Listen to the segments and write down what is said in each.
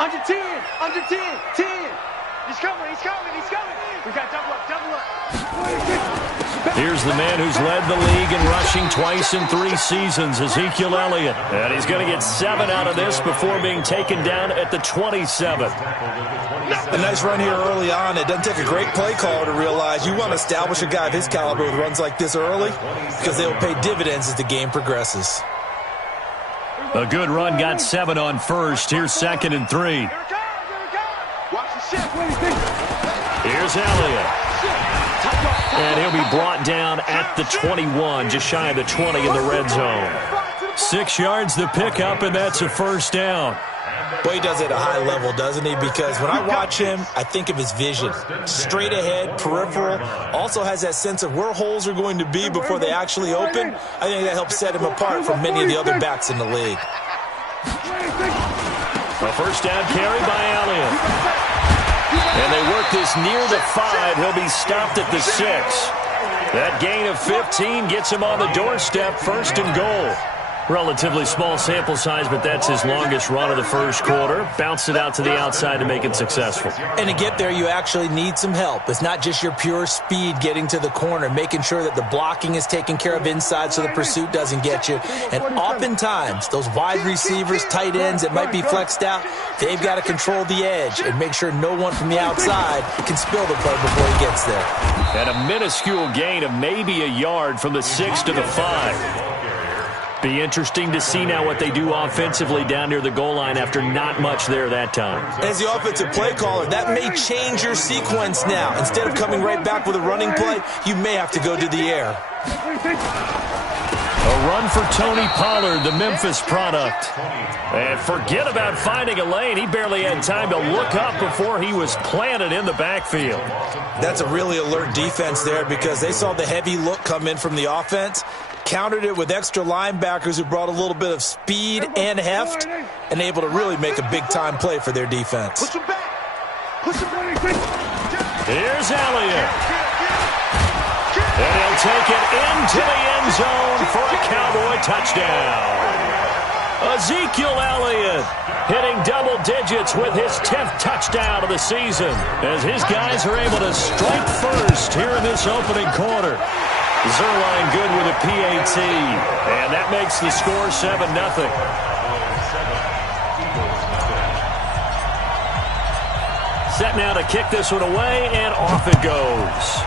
Under 10, under 10, 10. He's coming, he's coming, he's coming. We got double up, double up. Here's the man who's led the league in rushing twice in 3 seasons, Ezekiel Elliott. And he's going to get 7 out of this before being taken down at the 27. A nice run here early on. It doesn't take a great play caller to realize you want to establish a guy of his caliber with runs like this early because they'll pay dividends as the game progresses. A good run got 7 on first. Here's 2nd and 3. Here's Elliott. And he'll be brought down at the 21, just shy of the 20 in the red zone. 6 yards the pickup, and that's a first down. Boy, he does it at a high level, doesn't he? Because when I watch him, I think of his vision. Straight ahead, peripheral. Also has that sense of where holes are going to be before they actually open. I think that helps set him apart from many of the other backs in the league. A first down carry by Elliott. And they work this near the 5. He'll be stopped at the 6. That gain of 15 gets him on the doorstep, 1st and goal. Relatively small sample size, but that's his longest run of the first quarter. Bounced it out to the outside to make it successful. And to get there, you actually need some help. It's not just your pure speed getting to the corner, making sure that the blocking is taken care of inside so the pursuit doesn't get you. And oftentimes, those wide receivers, tight ends that might be flexed out, they've got to control the edge and make sure no one from the outside can spill the play before he gets there. And a minuscule gain of maybe a yard from the 6 to the 5. Be interesting to see now what they do offensively down near the goal line after not much there that time. As the offensive play caller, that may change your sequence now. Instead of coming right back with a running play, you may have to go to the air. A run for Tony Pollard, the Memphis product. And forget about finding a lane. He barely had time to look up before he was planted in the backfield. That's a really alert defense there because they saw the heavy look come in from the offense, countered it with extra linebackers who brought a little bit of speed and heft, and able to really make a big-time play for their defense. Here's Elliott. And he'll take it into the end zone for a Cowboy touchdown. Ezekiel Elliott hitting double digits with his 10th touchdown of the season as his guys are able to strike first here in this opening quarter. Zerline good with a PAT, and that makes the score 7-0. Set now to kick this one away, and off it goes.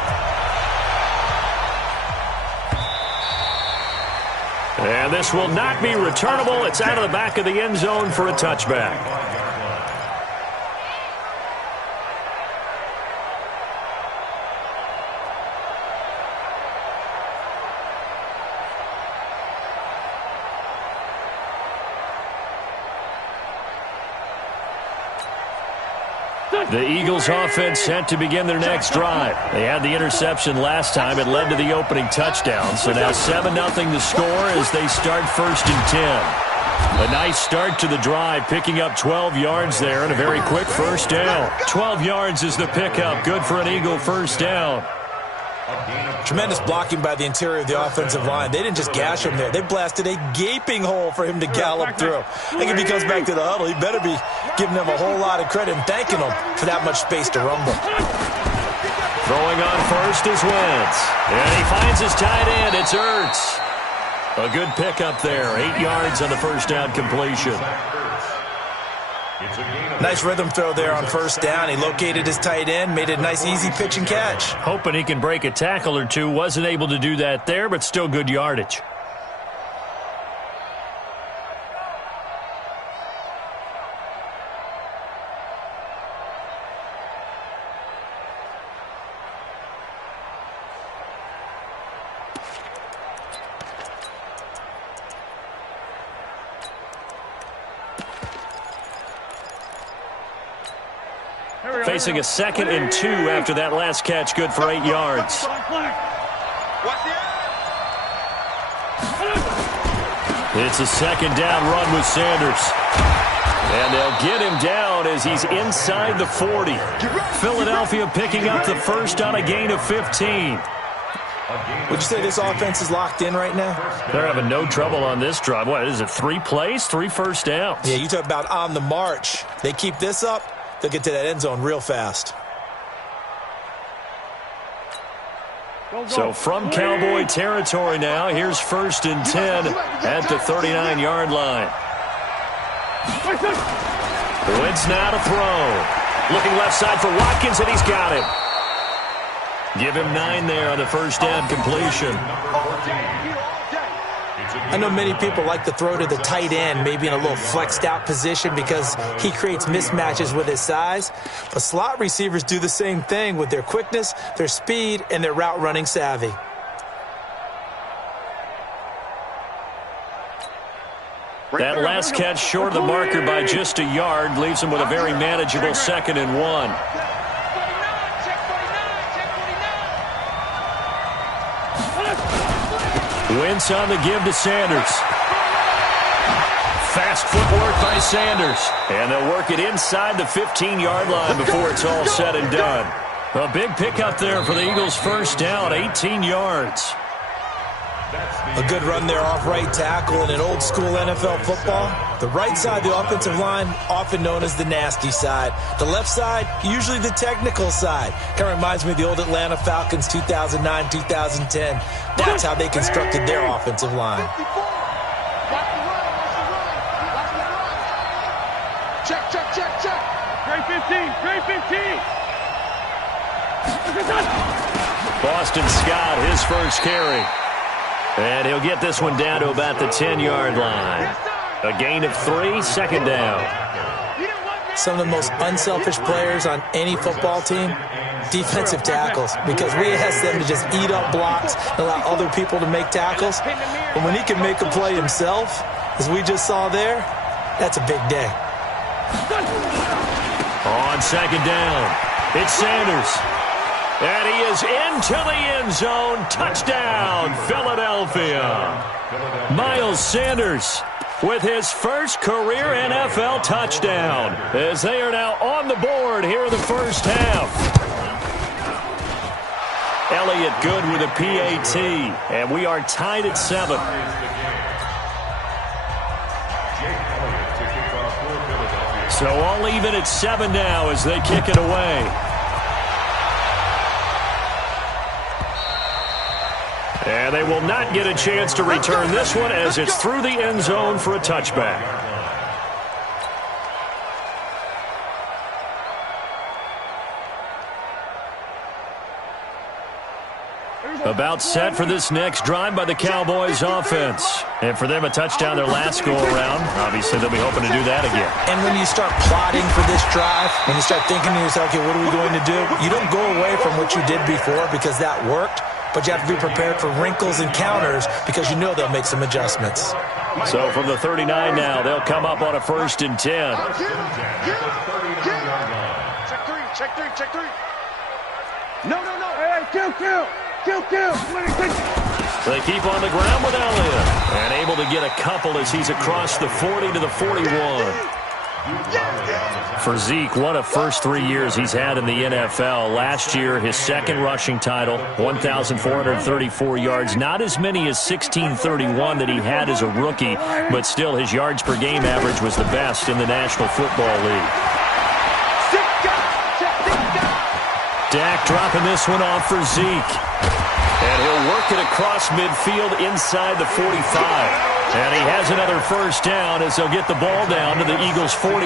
And this will not be returnable. It's out of the back of the end zone for a touchback. The Eagles offense set to begin their next drive. They had the interception last time. It led to the opening touchdown. So now 7-0 the score as they start 1st and 10. A nice start to the drive, picking up 12 yards there and a very quick first down. 12 yards is the pickup. Good for an Eagle first down. Tremendous blocking by the interior of the offensive line. They didn't just gash him there. They blasted a gaping hole for him to gallop through. I think if he comes back to the huddle, he better be giving them a whole lot of credit and thanking them for that much space to rumble. Throwing on first is Wentz. And he finds his tight end. It's Ertz. A good pickup there. 8 yards on the first down completion. Nice rhythm throw there on first down. He located his tight end, made it a nice, easy pitch and catch. Hoping he can break a tackle or two. Wasn't able to do that there, but still good yardage. Facing a 2nd and 2 after that last catch, good for 8 yards. It's a 2nd down run with Sanders. And they'll get him down as he's inside the 40. Philadelphia picking up the first on a gain of 15. Would you say this offense is locked in right now? They're having no trouble on this drive. What is it, 3 plays, 3 first downs? Yeah, you talk about on the march. They keep this up, they'll get to that end zone real fast. So from Cowboy territory now, here's 1st and 10 at the 39-yard line. Wentz now to throw. Looking left side for Watkins, and he's got him. Give him 9 there on the first down completion. I know many people like to throw to the tight end, maybe in a little flexed out position because he creates mismatches with his size. But slot receivers do the same thing with their quickness, their speed, and their route running savvy. That last catch short of the marker by just a yard leaves him with a very manageable 2nd and 1. Wentz on the give to Sanders. Fast footwork by Sanders. And they'll work it inside the 15-yard line before it's all said and done. A big pickup there for the Eagles' first down, 18 yards. A good run there off right tackle in an old-school NFL football. The right side, the offensive line, often known as the nasty side. The left side, usually the technical side. Kind of reminds me of the old Atlanta Falcons 2009, 2010. That's how they constructed their offensive line. Check, check, check, check. Great 15, great 15. Boston Scott, his first carry. And he'll get this one down to about the 10-yard line. A gain of 3, 2nd down. Some of the most unselfish players on any football team, defensive tackles, because we ask them to just eat up blocks and allow other people to make tackles. But when he can make a play himself, as we just saw there, that's a big day. On 2nd down, it's Sanders. And he is into the end zone. Touchdown, Philadelphia. Miles Sanders with his first career NFL touchdown as they are now on the board here in the first half. Elliott good with a PAT, and we are tied at 7. So all even at 7 now as they kick it away. And they will not get a chance to return this one as it's through the end zone for a touchback. About set for this next drive by the Cowboys offense. And for them, a touchdown their last go-around. Obviously, they'll be hoping to do that again. And when you start plotting for this drive, when you start thinking to yourself, okay, what are we going to do? You don't go away from what you did before because that worked. But you have to be prepared for wrinkles and counters because you know they'll make some adjustments. So from the 39 now, they'll come up on a 1st and 10. Check 3, check 3. No. Hey, kill. They keep on the ground with Elliott. And able to get a couple as he's across the 40 to the 41. For Zeke, what a first 3 years he's had in the NFL. Last year, his 2nd rushing title, 1,434 yards. Not as many as 1,631 that he had as a rookie, but still his yards per game average was the best in the National Football League. Dak dropping this one off for Zeke. And he'll work it across midfield inside the 45. And he has another first down as they'll get the ball down to the Eagles' 43.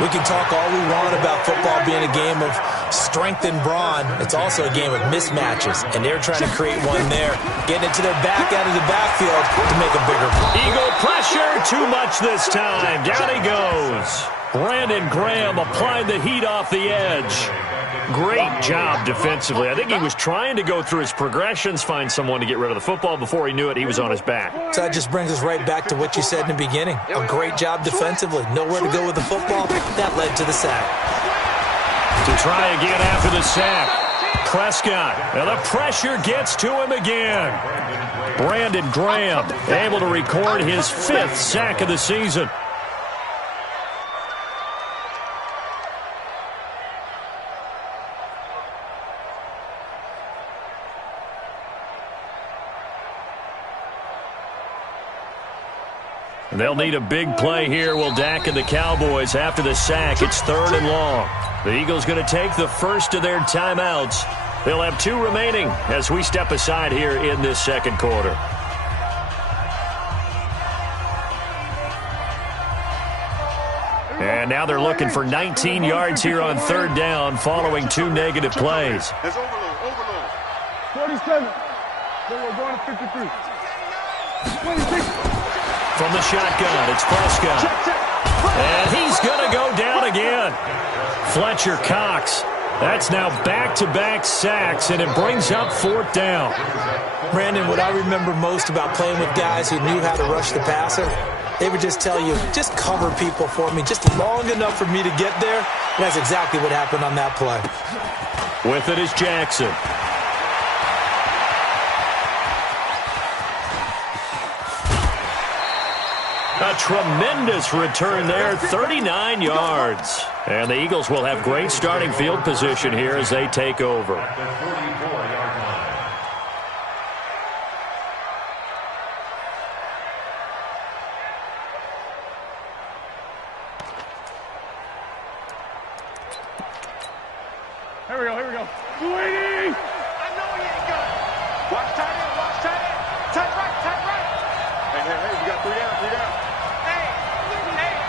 We can talk all we want about football being a game of strength and brawn. It's also a game of mismatches, and they're trying to create one there, getting it to their back out of the backfield to make a bigger play. Eagle pressure, too much this time. Down he goes. Brandon Graham applied the heat off the edge. Great job defensively. I think he was trying to go through his progressions, find someone to get rid of the football. Before he knew it, he was on his back. So that just brings us right back to what you said in the beginning. A great job defensively. Nowhere to go with the football. That led to the sack. To try again after the sack. Prescott. Now the pressure gets to him again. Brandon Graham able to record his 5th sack of the season. They'll need a big play here. Will Dak and the Cowboys after the sack. It's 3rd and long. The Eagles going to take the first of their timeouts. They'll have 2 remaining as we step aside here in this second quarter. And now they're looking for 19 yards here on 3rd down following 2 negative plays. That's overload. 47. Then we're going to 53. 26. From the shotgun, it's Prescott. And he's going to go down again. Fletcher Cox. That's now back-to-back sacks, and it brings up 4th down. Brandon, what I remember most about playing with guys who knew how to rush the passer, they would just tell you, just cover people for me, just long enough for me to get there. And that's exactly what happened on that play. With it is Jackson. A tremendous return there, 39 yards. And the Eagles will have great starting field position here as they take over. Here we go. 280. I know he ain't got it. Watch tight end. Tight right. Hey, we got 3 down. Hey,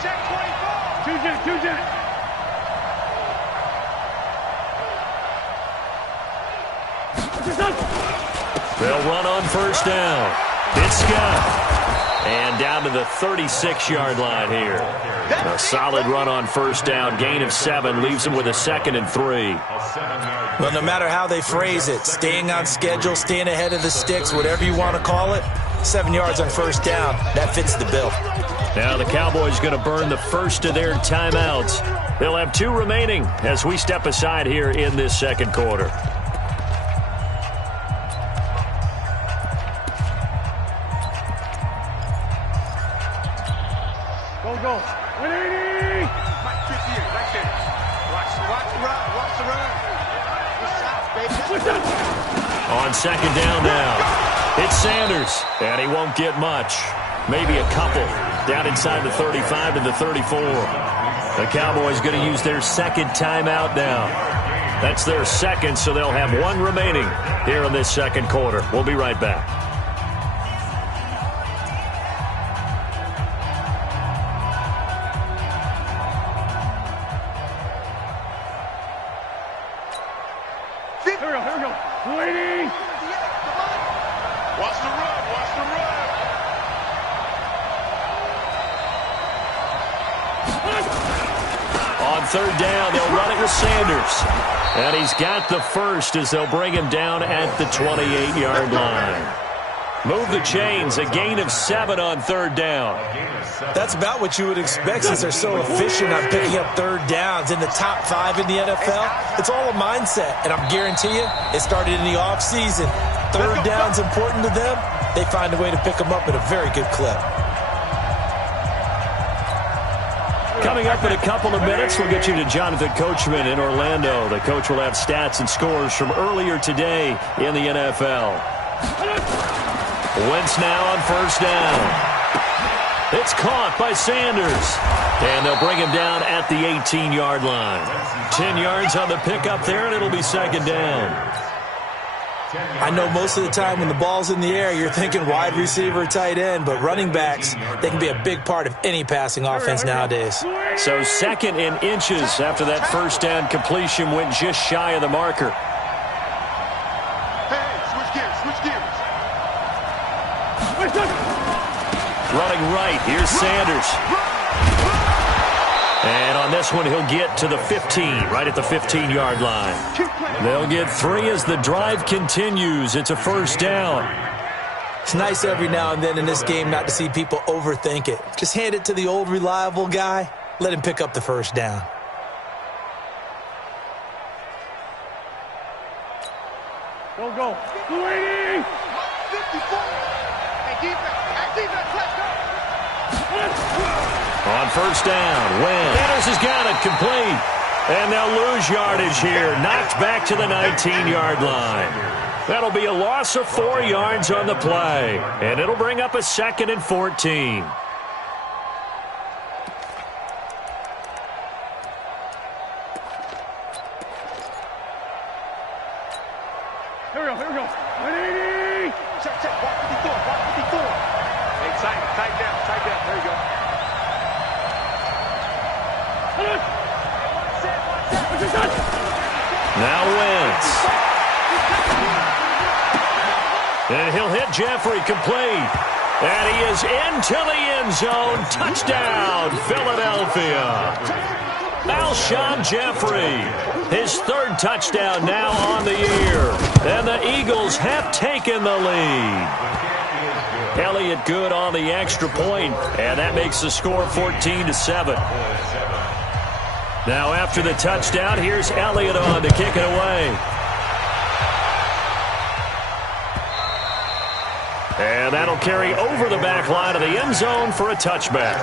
check 24. 2 jet. They'll run on 1st down. It's Scott. And down to the 36-yard line here. A solid run on 1st down. Gain of 7 leaves them with a 2nd and 3. Well, no matter how they phrase it, staying on schedule, staying ahead of the sticks, whatever you want to call it, 7 yards on 1st down, that fits the bill. Now the Cowboys going to burn the first of their timeouts. They'll have 2 remaining as we step aside here in this second quarter. Go. 180. Mike 58, right there. Watch the run. What's up? On 2nd down now, it's Sanders, and he won't get much. Maybe a couple down inside the 35 to the 34. The Cowboys going to use their 2nd timeout now. That's their 2nd, so they'll have 1 remaining here in this second quarter. We'll be right back. Here we go. 280. Watch the run. On 3rd down, they'll run it with Sanders. And he's got the first as they'll bring him down at the 28-yard line. Move the chains, a gain of 7 on 3rd down. That's about what you would expect since they're so efficient on picking up 3rd downs. In the top 5 in the NFL, it's all a mindset. And I'm guarantee you, it started in the offseason. 3rd down's important to them. They find a way to pick them up at a very good clip. Coming up in a couple of minutes, we'll get you to Jonathan Coachman in Orlando. The coach will have stats and scores from earlier today in the NFL. Wentz now on 1st down. It's caught by Sanders. And they'll bring him down at the 18-yard line. 10 yards on the pickup there, and it'll be 2nd down. I know most of the time when the ball's in the air, you're thinking wide receiver, tight end, but running backs, they can be a big part of any passing offense nowadays. So 2nd in inches after that 1st down completion went just shy of the marker. Hey, switch gears. Running right, here's Sanders. And on this one, he'll get to the 15, right at the 15-yard line. They'll get 3 as the drive continues. It's a 1st down. It's nice every now and then in this game not to see people overthink it. Just hand it to the old reliable guy. Let him pick up the 1st down. Go. 280. 54. Hey, defense, let's go. On 1st down, Sanders has got it complete. And they'll lose yardage here. Knocked back to the 19-yard line. That'll be a loss of 4 yards on the play. And it'll bring up a 2nd and 14. Here we go. 180. Check. Walk 54. Hey, tight down. There you go. Now Wentz. And he'll hit Jeffrey complete. And he is into the end zone. Touchdown, Philadelphia. Alshon Jeffrey, his third touchdown now on the year. And the Eagles have taken the lead. Elliott good on the extra point, and that makes the score 14-7. Now after the touchdown, here's Elliott on to kick it away. And that'll carry over the back line of the end zone for a touchback.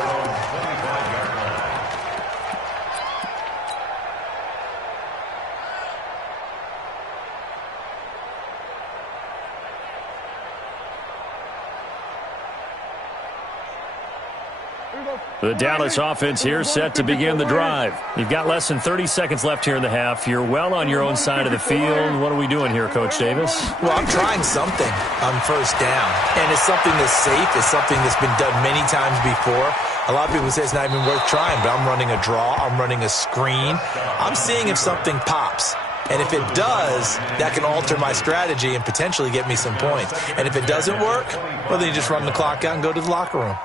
The Dallas offense here set to begin the drive. You've got less than 30 seconds left here in the half. You're well on your own side of the field. What are we doing here, Coach Davis? Well, I'm trying something on first down. And it's something that's safe. It's something that's been done many times before. A lot of people say it's not even worth trying, but I'm running a draw. I'm running a screen. I'm seeing if something pops. And if it does, that can alter my strategy and potentially get me some points. And if it doesn't work, well, then you just run the clock out and go to the locker room.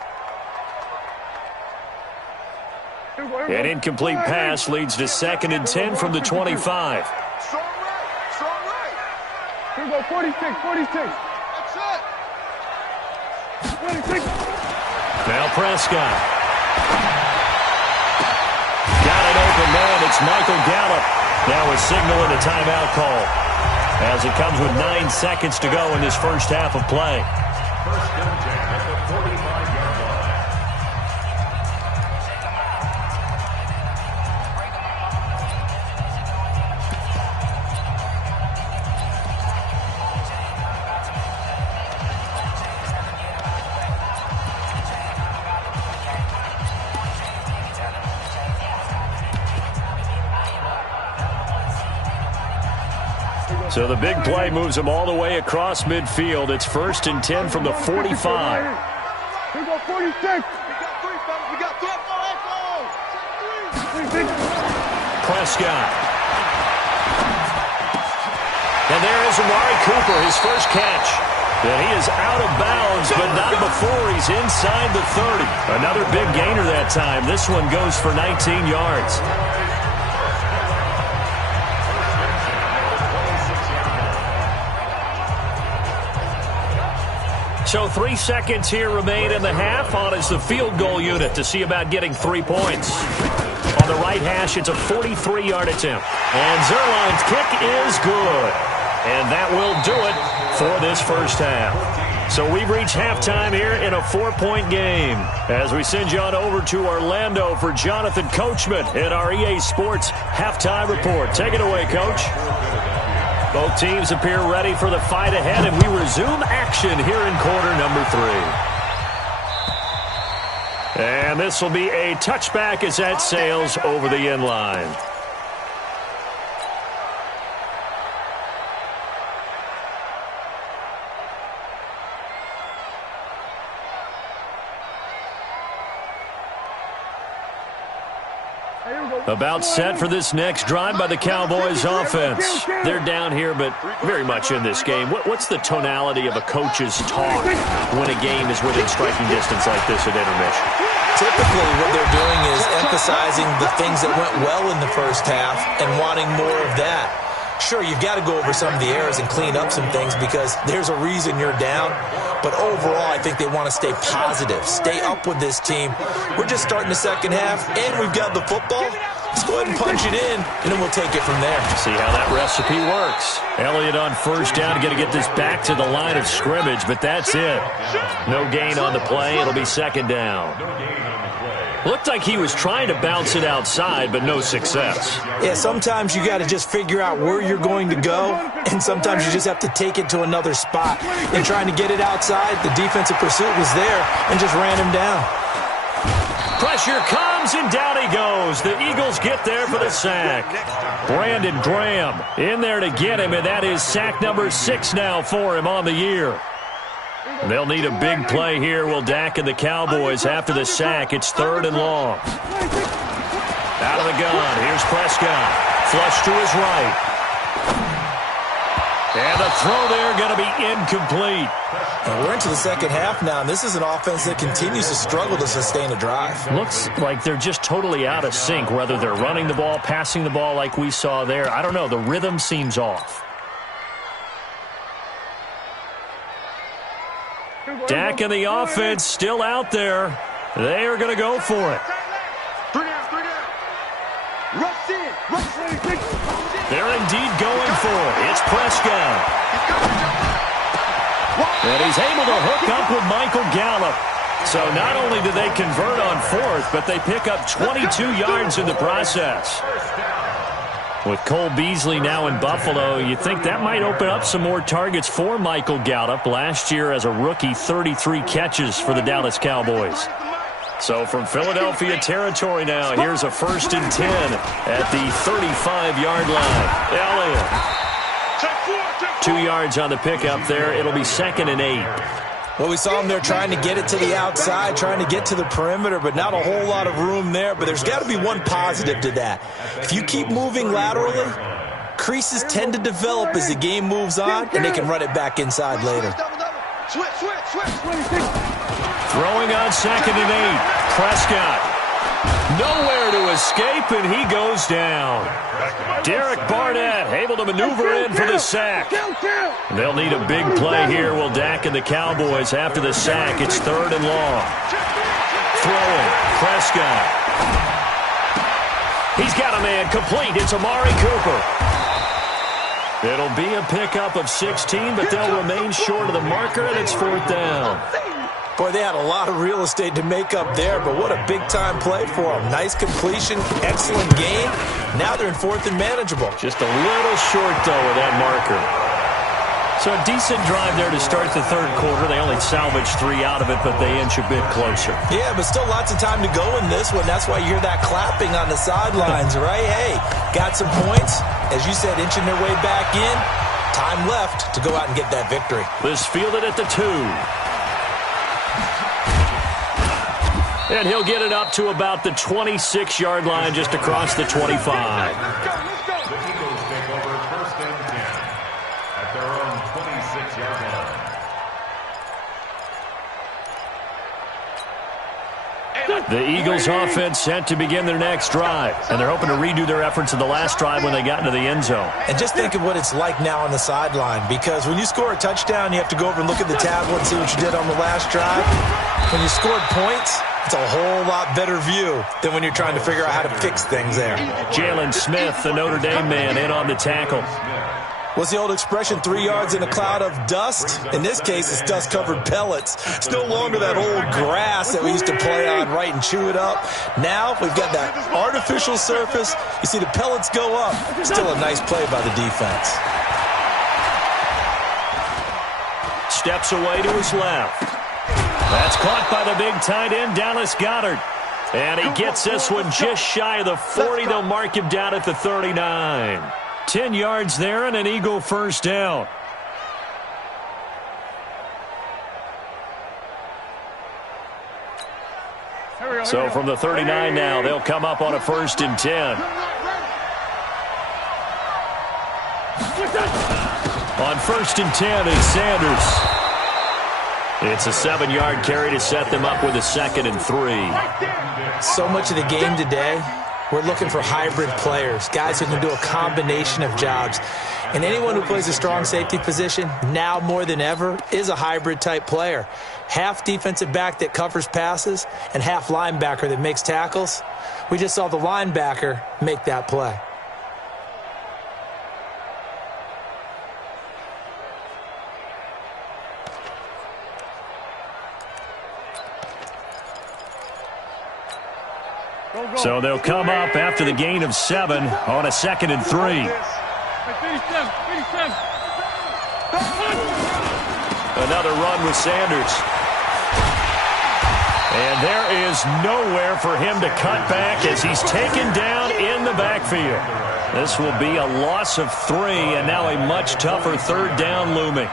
An incomplete pass leads to 2nd and 10 from the 25. Strong right. Here we go, 46. That's it. 46. Now Prescott. Got an open man. It's Michael Gallup. Now a signal and a timeout call, as it comes with 9 seconds to go in this first half of play. First down at the 45-yard line. So the big play moves them all the way across midfield. It's 1st and 10 from the 45. We go 46. We got 3. Prescott. And there is Amari Cooper, his first catch. And he is out of bounds, but not before he's inside the 30. Another big gainer that time. This one goes for 19 yards. So 3 seconds here remain in the half. On is the field goal unit to see about getting 3 points. On the right hash, it's a 43-yard attempt. And Zerline's kick is good. And that will do it for this first half. So we've reached halftime here in a 4-point game. As we send you on over to Orlando for Jonathan Coachman in our EA Sports Halftime Report. Take it away, Coach. Both teams appear ready for the fight ahead, and we resume action here in quarter number 3. And this will be a touchback as that sails over the end line. About set for this next drive by the Cowboys offense. They're down here, but very much in this game. What's the tonality of a coach's talk when a game is within striking distance like this at intermission? Typically, what they're doing is emphasizing the things that went well in the first half and wanting more of that. Sure, you've got to go over some of the errors and clean up some things because there's a reason you're down. But overall, I think they want to stay positive, stay up with this team. We're just starting the second half, and we've got the football. Let's go ahead and punch it in, and then we'll take it from there. See how that recipe works. Elliott on first down, got to get this back to the line of scrimmage, but that's it. No gain on the play. It'll be second down. Looked like he was trying to bounce it outside, but no success. Yeah, sometimes you got to just figure out where you're going to go, and sometimes you just have to take it to another spot. And trying to get it outside, the defensive pursuit was there and just ran him down. Pressure comes, and down he goes. goes. The Eagles get there for the sack. Brandon Graham in there to get him, and that is sack number 6 now for him on the year. They'll need a big play here, will Dak and the Cowboys after the sack. It's 3rd and long. Out of the gun. Here's Prescott. Flush to his right. And the throw there going to be incomplete. And we're into the second half now, and this is an offense that continues to struggle to sustain a drive. Looks like they're just totally out of sync, whether they're running the ball, passing the ball like we saw there. I don't know. The rhythm seems off. Dak and the offense still out there. They are going to go for it. They're indeed going for it. It's Prescott. And he's able to hook up with Michael Gallup. So not only do they convert on 4th, but they pick up 22 yards in the process. With Cole Beasley now in Buffalo, you think that might open up some more targets for Michael Gallup. Last year as a rookie, 33 catches for the Dallas Cowboys. So from Philadelphia territory now, here's a 1st and 10 at the 35-yard line. Elliott. 2 yards on the pickup there. It'll be 2nd and 8. Well, we saw him there trying to get it to the outside, trying to get to the perimeter, but not a whole lot of room there. But there's got to be one positive to that. If you keep moving laterally, creases tend to develop as the game moves on, and they can run it back inside later. Throwing on 2nd and 8. Prescott. Nowhere to escape, and he goes down. Derek Barnett able to maneuver in for the sack. They'll need a big play here, will Dak and the Cowboys after the sack. It's 3rd and long. Throwing. Prescott. He's got a man complete. It's Amari Cooper. It'll be a pickup of 16, but they'll remain short of the marker, and it's 4th down. Boy, they had a lot of real estate to make up there, but what a big-time play for them. Nice completion, excellent game. Now they're in 4th and manageable. Just a little short, though, with that marker. So a decent drive there to start the 3rd quarter. They only salvaged 3 out of it, but they inch a bit closer. Yeah, but still lots of time to go in this one. That's why you hear that clapping on the sidelines, right? Hey, got some points. As you said, inching their way back in. Time left to go out and get that victory. This fielded at the 2. And he'll get it up to about the 26-yard line, just across the 25. The Eagles take over 1st and 10 at their own 26-yard line. The Eagles offense set to begin their next drive, and they're hoping to redo their efforts in the last drive when they got into the end zone. And just think of what it's like now on the sideline, because when you score a touchdown, you have to go over and look at the tablet and see what you did on the last drive. When you scored points, it's a whole lot better view than when you're trying to figure out how to fix things there. Jalen Smith, the Notre Dame man, in on the tackle. What's the old expression, 3 yards in a cloud of dust? In this case, it's dust-covered pellets. It's no longer that old grass that we used to play on, right, and chew it up. Now we've got that artificial surface. You see the pellets go up. Still a nice play by the defense. Steps away to his left. That's caught by the big tight end, Dallas Goedert. And he gets this one just shy of the 40. They'll mark him down at the 39. 10 yards there and an Eagle 1st down. So from the 39 now, they'll come up on a 1st and 10. On 1st and 10 is Sanders. It's a 7-yard carry to set them up with a 2nd and 3. So much of the game today, we're looking for hybrid players, guys who can do a combination of jobs. And anyone who plays a strong safety position, now more than ever, is a hybrid-type player. Half defensive back that covers passes and half linebacker that makes tackles. We just saw the linebacker make that play. So they'll come up after the gain of 7 on a 2nd and 3. Another run with Sanders. And there is nowhere for him to cut back as he's taken down in the backfield. This will be a loss of 3, and now a much tougher third down looming.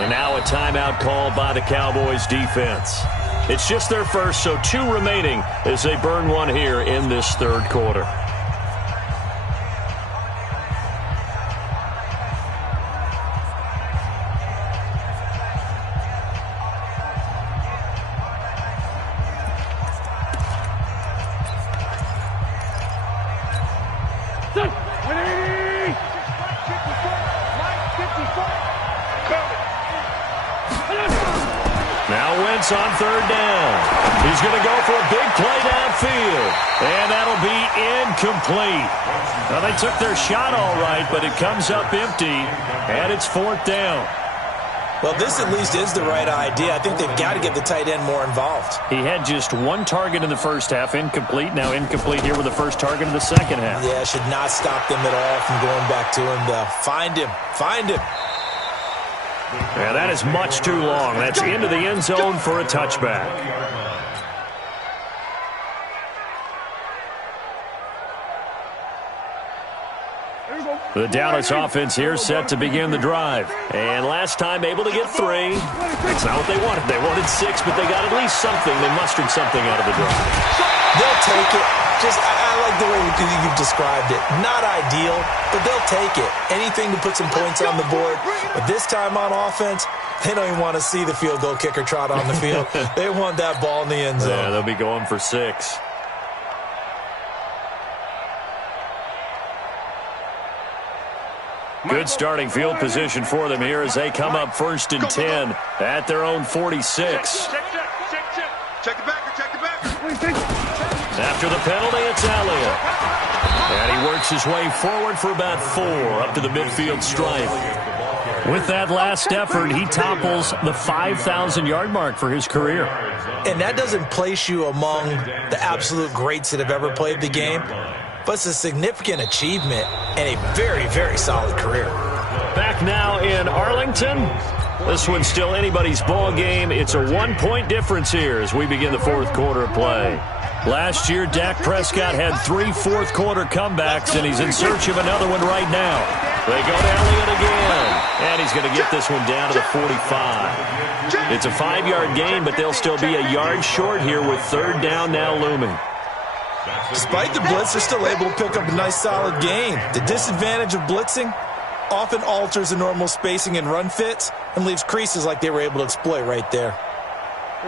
And now a timeout called by the Cowboys defense. It's just their first, so 2 remaining as they burn one here in this third quarter. On third down. He's going to go for a big play downfield. And that'll be incomplete. Well, they took their shot all right, but it comes up empty. And it's 4th down. Well, this at least is the right idea. I think they've got to get the tight end more involved. He had just 1 target in the first half. Incomplete. Now incomplete here with the first target in the second half. Yeah, should not stop them at all from going back to him. Find him. Find him. Yeah, that is much too long. That's into the end zone for a touchback. The Dallas offense here set to begin the drive. And last time able to get 3. That's not what they wanted. They wanted 6, but they got at least something. They mustered something out of the drive. They'll take it. I like the way you've described it. Not ideal, but they'll take it. Anything to put some points on the board. But this time on offense, they don't even want to see the field goal kicker trot on the field. They want that ball in the end zone. Yeah, they'll be going for 6. Good starting field position for them here as they come up 1st and 10 at their own 46. Check the backer, check the backer. After the penalty, it's Elliott. And he works his way forward for about 4 up to the midfield stripe. With that last effort, he topples the 5,000-yard mark for his career. And that doesn't place you among the absolute greats that have ever played the game, but it's a significant achievement and a very, very solid career. Back now in Arlington. This one's still anybody's ball game. It's a 1-point difference here as we begin the 4th quarter of play. Last year, Dak Prescott had 3 fourth-quarter comebacks, and he's in search of another one right now. They go to Elliott again, and he's going to get this one down to the 45. It's a 5-yard gain, but they'll still be a yard short here with 3rd down now looming. Despite the blitz, they're still able to pick up a nice, solid gain. The disadvantage of blitzing often alters the normal spacing and run fits and leaves creases like they were able to exploit right there.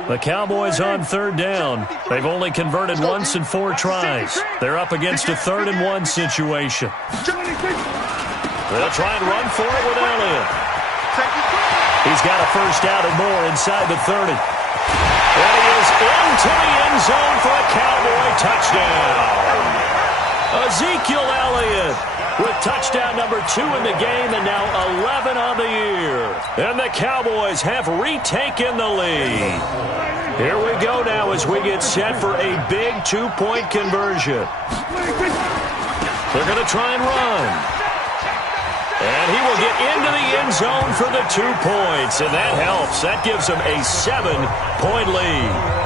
The Cowboys on 3rd down. They've only converted once in 4 tries. They're up against a 3rd and 1 situation. They'll try and run for it with Elliott. He's got a first down and more inside the 30. And he is into the end zone for a Cowboy touchdown. Ezekiel Elliott with touchdown number 2 in the game and now 11 on the year. And the Cowboys have retaken the lead. Here we go now as we get set for a big 2-point conversion. They're going to try and run. And he will get into the end zone for the 2 points. And that helps. That gives them a 7-point lead.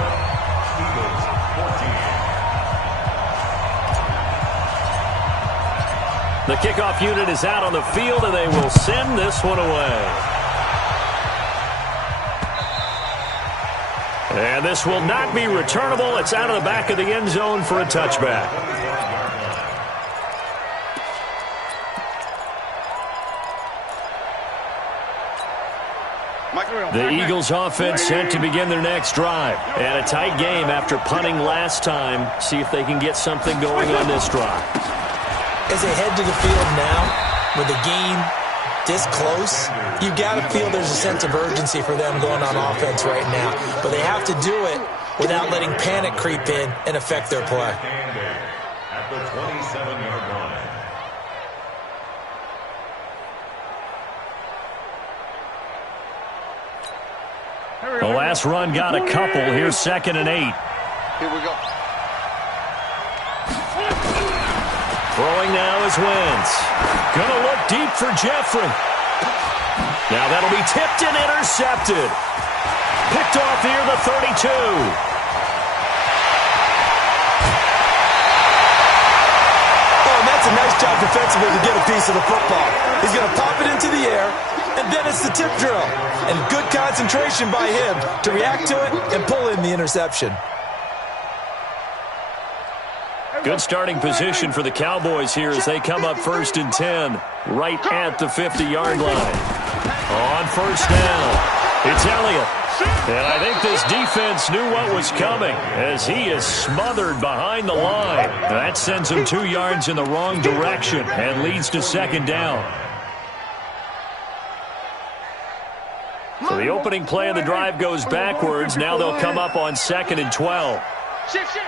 The kickoff unit is out on the field, and they will send this one away. And this will not be returnable. It's out of the back of the end zone for a touchback. The Eagles offense set to begin their next drive. And a tight game after punting last time. See if they can get something going on this drive. As they head to the field now, with the game this close, you got to feel there's a sense of urgency for them going on offense right now. But they have to do it without letting panic creep in and affect their play. At the 27-yard line. The last run got a couple. Here's 2nd and 8. Here we go. Throwing now is Wentz. Gonna look deep for Jeffrey. Now that'll be tipped and intercepted. Picked off near the 32. Oh, and that's a nice job defensively to get a piece of the football. He's going to pop it into the air, and then it's the tip drill. And good concentration by him to react to it and pull in the interception. Good starting position for the Cowboys here as they come up 1st and 10, right at the 50-yard line. On 1st down, it's Elliott. And I think this defense knew what was coming as he is smothered behind the line. That sends him 2 yards in the wrong direction and leads to 2nd down. So the opening play of the drive goes backwards. Now they'll come up on 2nd and 12. Shift.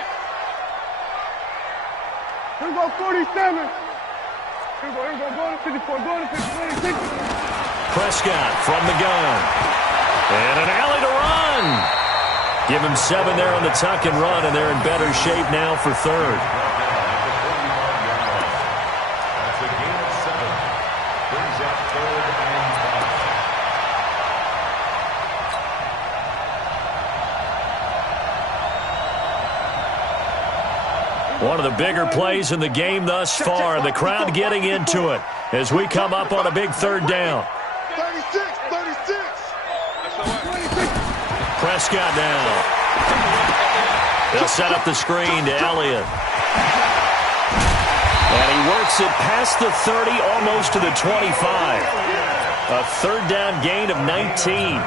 Here we go, 47. Here we go, going to 54, going to 56. Prescott from the gun. And an alley to run. Give him 7 there on the tuck and run, and they're in better shape now for 3rd. That's a gain of 7. Brings up 3rd and 5. One of the bigger plays in the game thus far. The crowd getting into it as we come up on a big 3rd down. 36. Prescott now. They'll set up the screen to Elliott. And he works it past the 30, almost to the 25. A 3rd down gain of 19.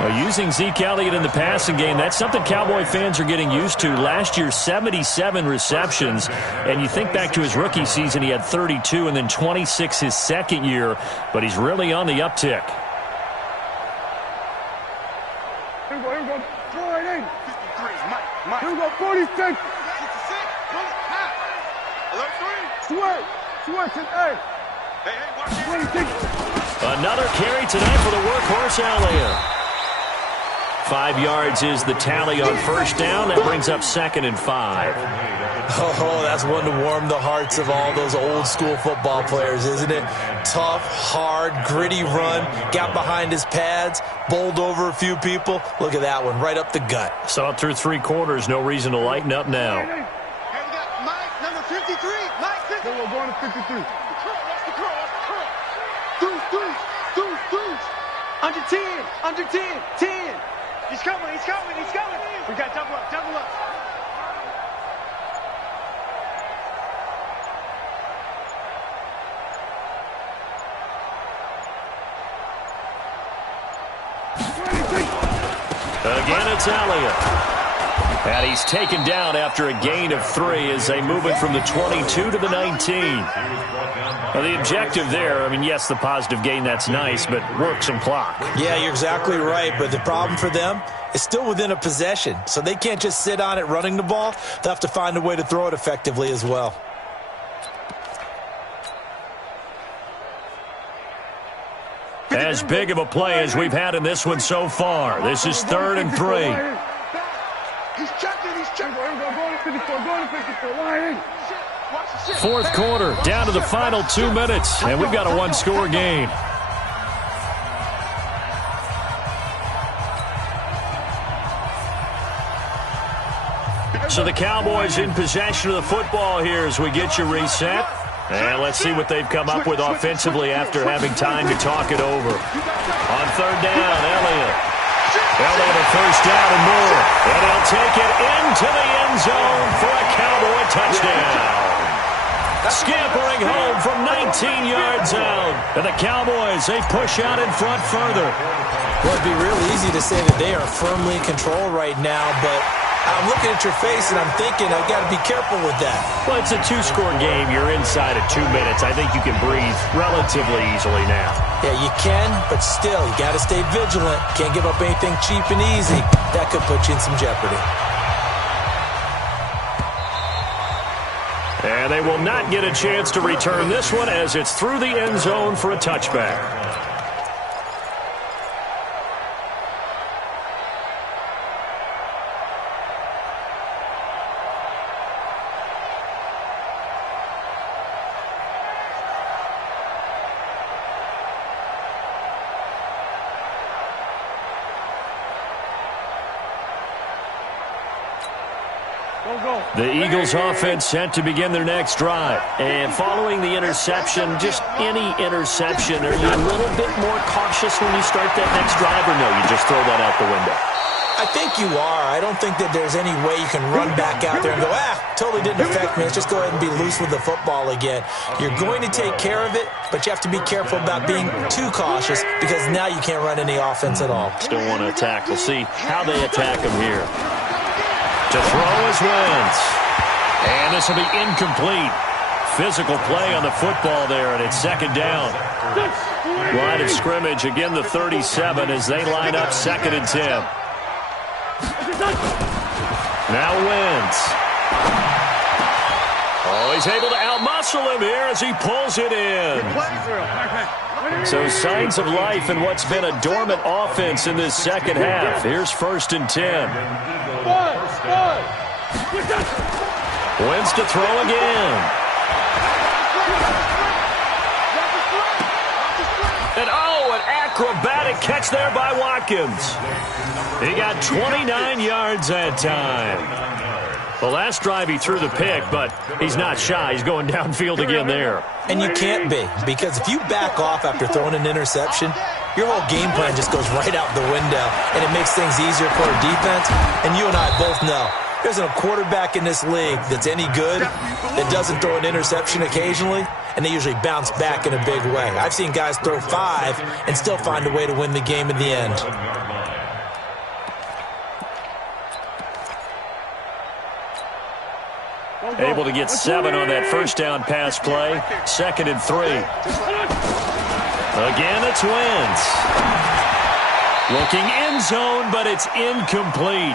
Well, using Zeke Elliott in the passing game, that's something Cowboy fans are getting used to. Last year, 77 receptions. And you think back to his rookie season, he had 32 and then 26 his 2nd year. But he's really on the uptick. Here we go, 48. 53. Mike. Here we go, 46. 66. Alert 3. Switch, hey. Hey, watch it. 26. Another carry tonight for the workhorse Elliott. 5 yards is the tally on 1st down. That brings up 2nd and 5. Oh, that's one to warm the hearts of all those old school football players, isn't it? Tough, hard, gritty run. Got behind his pads, bowled over a few people. Look at that one, right up the gut. Saw it through 3 quarters. No reason to lighten up now. Here we got Mike, number 53. Mike, 53. Here we go, going to 53. Watch the curl. Deuce. Under 10. 10. He's coming. We got double up. Again, it's Elliott. And he's taken down after a gain of 3 as they move it from the 22 to the 19. Well, the objective there, I mean, yes, the positive gain, that's nice, but work some clock. Yeah, you're exactly right, but the problem for them is still within a possession, so they can't just sit on it running the ball. They'll have to find a way to throw it effectively as well. As big of a play as we've had in this one so far. This is 3rd and 3. He's checking. Going to 54, going to 54. 4th quarter, down to the final 2 minutes, and we've got a 1-score game. So the Cowboys in possession of the football here as we get you reset. And let's see what they've come up with offensively after having time to talk it over. On 3rd down, Elliott a 1st down and more. And he'll take it into the end zone for a Cowboy touchdown. Scampering home from 19 yards out. And the Cowboys, they push out in front further. Well, it'd be real easy to say that they are firmly in control right now, but I'm looking at your face, and I'm thinking I've got to be careful with that. Well, it's a two-score game. You're inside of 2 minutes. I think you can breathe relatively easily now. Yeah, you can, but still, you got to stay vigilant. Can't give up anything cheap and easy. That could put you in some jeopardy. And they will not get a chance to return this one as it's through the end zone for a touchback. The Eagles offense set to begin their next drive. And following the interception, just any interception, are you a little bit more cautious when you start that next drive, or no, you just throw that out the window? I think you are. I don't think that there's any way you can run back out there and go, totally didn't affect me. Let's just go ahead and be loose with the football again. You're going to take care of it, but you have to be careful about being too cautious because now you can't run any offense at all. Still want to attack. We'll see how they attack him here. To throw is Wentz. And this will be incomplete. Physical play on the football there, and it's second down. Line of scrimmage, again the 37 as they line up 2nd and 10. Now Wentz. Oh, he's able to outmuscle him here as he pulls it in. So signs of life in what's been a dormant offense in this second half. Here's 1st and 10. Wentz to throw again. And an acrobatic catch there by Watkins. He got 29 yards that time. The last drive he threw the pick, but he's not shy. He's going downfield again there. And you can't be, because if you back off after throwing an interception, your whole game plan just goes right out the window, and it makes things easier for a defense. And you and I both know there isn't a quarterback in this league that's any good that doesn't throw an interception occasionally, and they usually bounce back in a big way. I've seen guys throw 5 and still find a way to win the game in the end. Able to get 7 on that first down pass play. 2nd and 3. Again, it's Wentz. Looking end zone, but it's incomplete.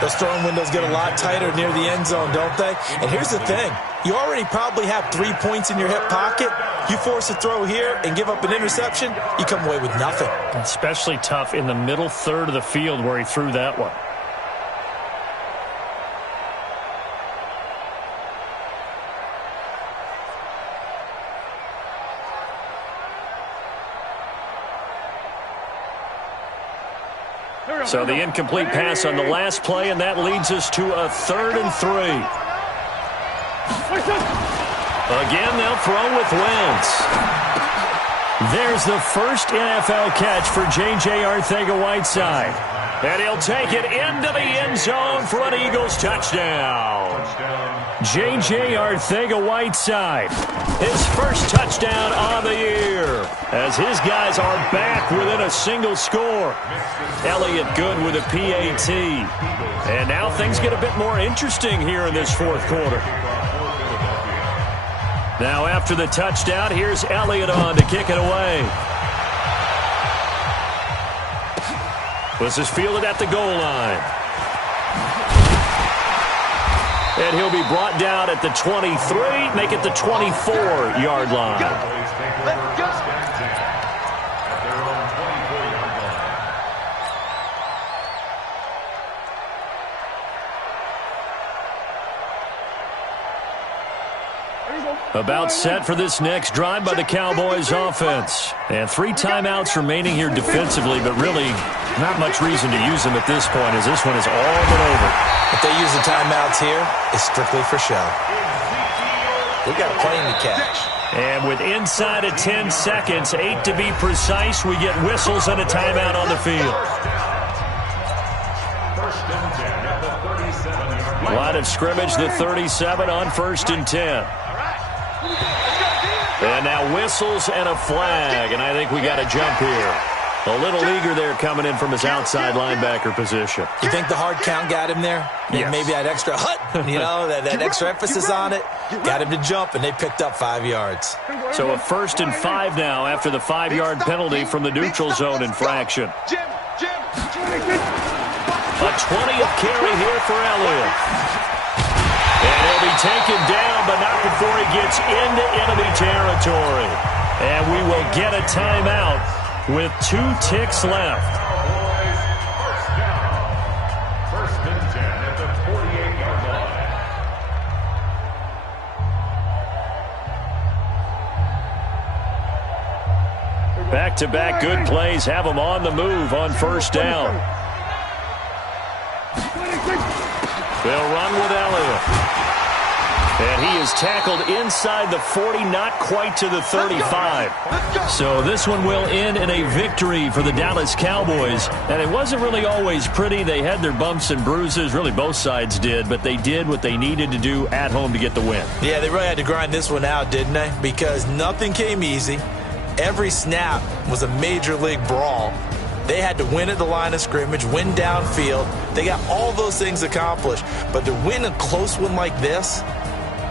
Those throwing windows get a lot tighter near the end zone, don't they? And here's the thing. You already probably have 3 points in your hip pocket. You force a throw here and give up an interception, you come away with nothing. Especially tough in the middle third of the field where he threw that one. So the incomplete pass on the last play, and that leads us to a 3rd and 3. Again, they'll throw with Wentz. There's the first NFL catch for J.J. Arcega-Whiteside. And he'll take it into the end zone for an Eagles touchdown. J.J. Arcega-Whiteside, his first touchdown on the year, as his guys are back within a single score. Elliott good with a PAT. And now things get a bit more interesting here in this 4th quarter. Now after the touchdown, here's Elliott on to kick it away. This is fielded at the goal line. And he'll be brought down at the 23, make it the 24-yard line. Let's go. About set for this next drive by the Cowboys offense. And 3 timeouts remaining here defensively, but really not much reason to use them at this point as this one is all but over. If they use the timeouts here, it's strictly for show. They've got a plane to catch. And with inside of 10 seconds, 8 to be precise, we get whistles and a timeout on the field. Line of scrimmage, the 37 on 1st and 10. And now whistles and a flag, and I think we got a jump here. A little eager there coming in from his outside linebacker position. You think the hard count got him there? Yes. Maybe that extra that extra emphasis on it got him to jump, and they picked up 5 yards. So a 1st and 5 now after the 5-yard penalty from the neutral zone infraction. A 20th carry here for Elliott. And he'll be taken down, but not before he gets into enemy territory. And we will get a timeout with 2 ticks left. First down. 1st and 10 at the 48-yard line. Back-to-back good plays have them on the move on 1st down. They'll run with Elliott. And he is tackled inside the 40, not quite to the 35. So this one will end in a victory for the Dallas Cowboys. And it wasn't really always pretty. They had their bumps and bruises. Really, both sides did. But they did what they needed to do at home to get the win. Yeah, they really had to grind this one out, didn't they? Because nothing came easy. Every snap was a major league brawl. They had to win at the line of scrimmage, win downfield. They got all those things accomplished. But to win a close one like this,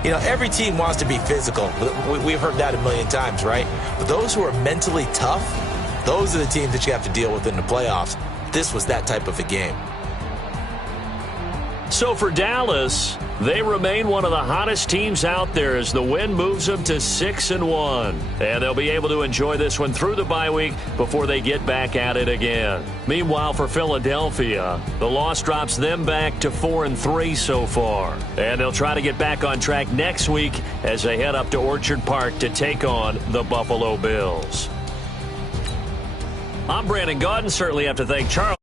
every team wants to be physical. We've heard that a million times, right? But those who are mentally tough, those are the teams that you have to deal with in the playoffs. This was that type of a game. So for Dallas, they remain one of the hottest teams out there as the win moves them to 6-1. And they'll be able to enjoy this one through the bye week before they get back at it again. Meanwhile, for Philadelphia, the loss drops them back to 4-3 so far. And they'll try to get back on track next week as they head up to Orchard Park to take on the Buffalo Bills. I'm Brandon Gaudin. Certainly have to thank Charles.